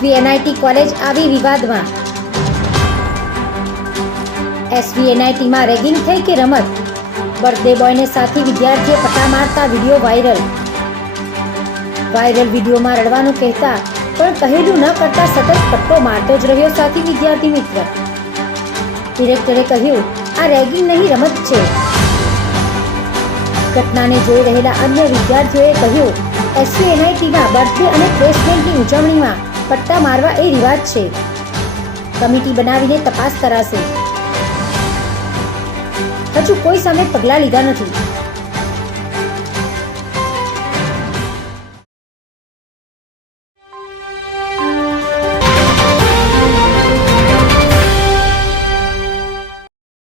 SVNIT college આવી વિવાદમાં। SVNIT માં રેગિંગ થઈ કે રમત? બર્થડે બોયને સાથી વિદ્યાર્થીએ પટ્ટા મારતા વિડીયો વાયરલ વિડીયોમાં રડવાનું કહેતા પણ કહેલું ન કરતા સતત પટ્ટો મારતો જ રહ્યો સાથી વિદ્યાર્થી મિત્ર। ડિરેક્ટરે કહ્યું, આ રેગિંગ નહીં, રમત છે। ઘટનાને જોઈ રહેલા અન્ય વિદ્યાર્થીઓએ કહ્યું, SVNIT માં બર્થડે અને પ્લેસમેન્ટની ઉજવણીમાં પટ્ટા મારવા એ રિવાજ છે। કમિટી બનાવીને તપાસ કરાશે। હજુ કોઈ સામે પગલાં લીધા નથી।